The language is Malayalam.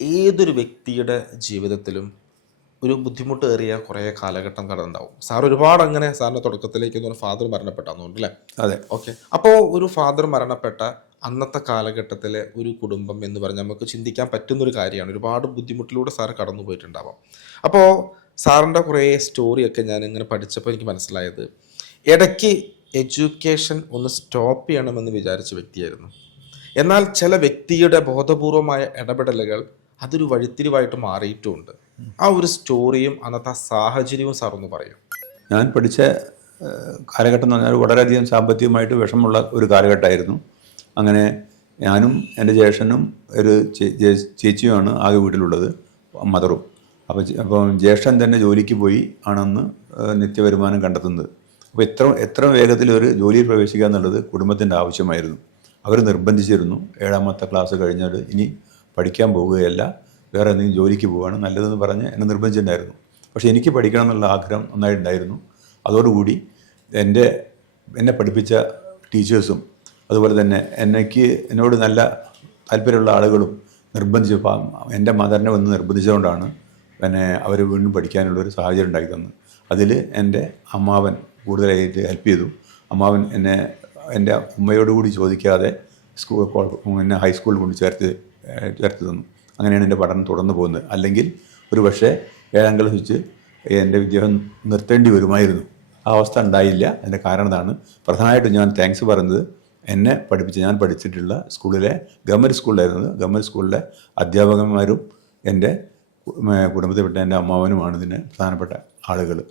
ഏതൊരു വ്യക്തിയുടെ ജീവിതത്തിലും ഒരു ബുദ്ധിമുട്ടേറിയ കുറേ കാലഘട്ടം കടന്നുണ്ടാവും. സാർ ഒരുപാട് അങ്ങനെ സാറിൻ്റെ തുടക്കത്തിലേക്ക് ഫാദർ മരണപ്പെട്ടാന്നുണ്ട് അല്ലേ? അതെ. ഓക്കെ. അപ്പോൾ ഒരു ഫാദർ മരണപ്പെട്ട അന്നത്തെ കാലഘട്ടത്തിലെ ഒരു കുടുംബം എന്ന് പറഞ്ഞാൽ നമുക്ക് ചിന്തിക്കാൻ പറ്റുന്നൊരു കാര്യമാണ്. ഒരുപാട് ബുദ്ധിമുട്ടിലൂടെ സാർ കടന്നു പോയിട്ടുണ്ടാവാം. അപ്പോൾ സാറിൻ്റെ കുറേ സ്റ്റോറിയൊക്കെ ഞാൻ ഇങ്ങനെ പഠിച്ചപ്പോൾ എനിക്ക് മനസ്സിലായത്, ഇടയ്ക്ക് എഡ്യൂക്കേഷൻ ഒന്ന് സ്റ്റോപ്പ് ചെയ്യണമെന്ന് വിചാരിച്ച വ്യക്തിയായിരുന്നു. എന്നാൽ ചില വ്യക്തിയുടെ ബോധപൂർവമായ ഇടപെടലുകൾ അതൊരു വഴിത്തിരിവായിട്ട് മാറിയിട്ടുമുണ്ട്. ആ ഒരു സ്റ്റോറിയും അന്നത്തെ സാഹചര്യവും സാർ ഒന്ന് പറയും. ഞാൻ പഠിച്ച കാലഘട്ടം എന്ന് പറഞ്ഞാൽ വളരെയധികം സാമ്പത്തികമായിട്ട് വിഷമമുള്ള ഒരു കാലഘട്ടമായിരുന്നു. അങ്ങനെ ഞാനും എൻ്റെ ജ്യേഷ്ഠനും ഒരു ചേച്ചിയുമാണ് ആകെ വീട്ടിലുള്ളത്, മദറും. അപ്പം ജ്യേഷ്ഠൻ തന്നെ ജോലിക്ക് പോയി ആണെന്ന് നിത്യവരുമാനം കണ്ടെത്തുന്നത്. അപ്പോൾ എത്ര വേഗത്തിൽ ഒരു ജോലിയിൽ പ്രവേശിക്കുക എന്നുള്ളത് കുടുംബത്തിൻ്റെ ആവശ്യമായിരുന്നു. അവർ നിർബന്ധിച്ചിരുന്നു. 7ാമത്തെ ക്ലാസ് കഴിഞ്ഞാൽ ഇനി പഠിക്കാൻ പോവുകയല്ല, വേറെ എന്തെങ്കിലും ജോലിക്ക് പോവുകയാണ് നല്ലതെന്ന് പറഞ്ഞ് എന്നെ നിർബന്ധിച്ചിട്ടുണ്ടായിരുന്നു. പക്ഷേ എനിക്ക് പഠിക്കണം എന്നുള്ള ആഗ്രഹം നന്നായിട്ടുണ്ടായിരുന്നു. അതോടുകൂടി എന്നെ പഠിപ്പിച്ച ടീച്ചേഴ്സും അതുപോലെ തന്നെ എന്നോട് നല്ല താല്പര്യമുള്ള ആളുകളും നിർബന്ധിച്ചപ്പോൾ എൻ്റെ മദറിനെ വന്ന് നിർബന്ധിച്ചുകൊണ്ടാണ് അവർ വീണ്ടും പഠിക്കാനുള്ളൊരു സാഹചര്യം ഉണ്ടാക്കി തന്നത്. അതിൽ എൻ്റെ അമ്മാവൻ കൂടുതലായിട്ട് ഹെൽപ്പ് ചെയ്തു. അമ്മാവൻ എൻ്റെ ഉമ്മയോടുകൂടി ചോദിക്കാതെ എന്നെ ഹൈസ്കൂളിൽ കൊണ്ട് ചേർത്ത് തന്നു. അങ്ങനെയാണ് എൻ്റെ പഠനം തുടർന്ന് പോകുന്നത്. അല്ലെങ്കിൽ ഒരു പക്ഷേ 7ാം ക്ലാസ് വെച്ച് എൻ്റെ വിദ്യാഭ്യാസം നിർത്തേണ്ടി വരുമായിരുന്നു. ആ അവസ്ഥ ഉണ്ടായില്ല. അതിൻ്റെ കാരണം ഇതാണ്. പ്രധാനമായിട്ടും ഞാൻ താങ്ക്സ് പറയുന്നത് ഞാൻ പഠിച്ചിട്ടുള്ള സ്കൂളിലെ ഗവൺമെൻറ് സ്കൂളിലായിരുന്നത്. ഗവൺമെൻറ് സ്കൂളിലെ അധ്യാപകന്മാരും എൻ്റെ കുടുംബത്തിൽപ്പെട്ട എൻ്റെ അമ്മാവനുമാണ് ഇതിന് പ്രധാനപ്പെട്ട ആളുകൾ.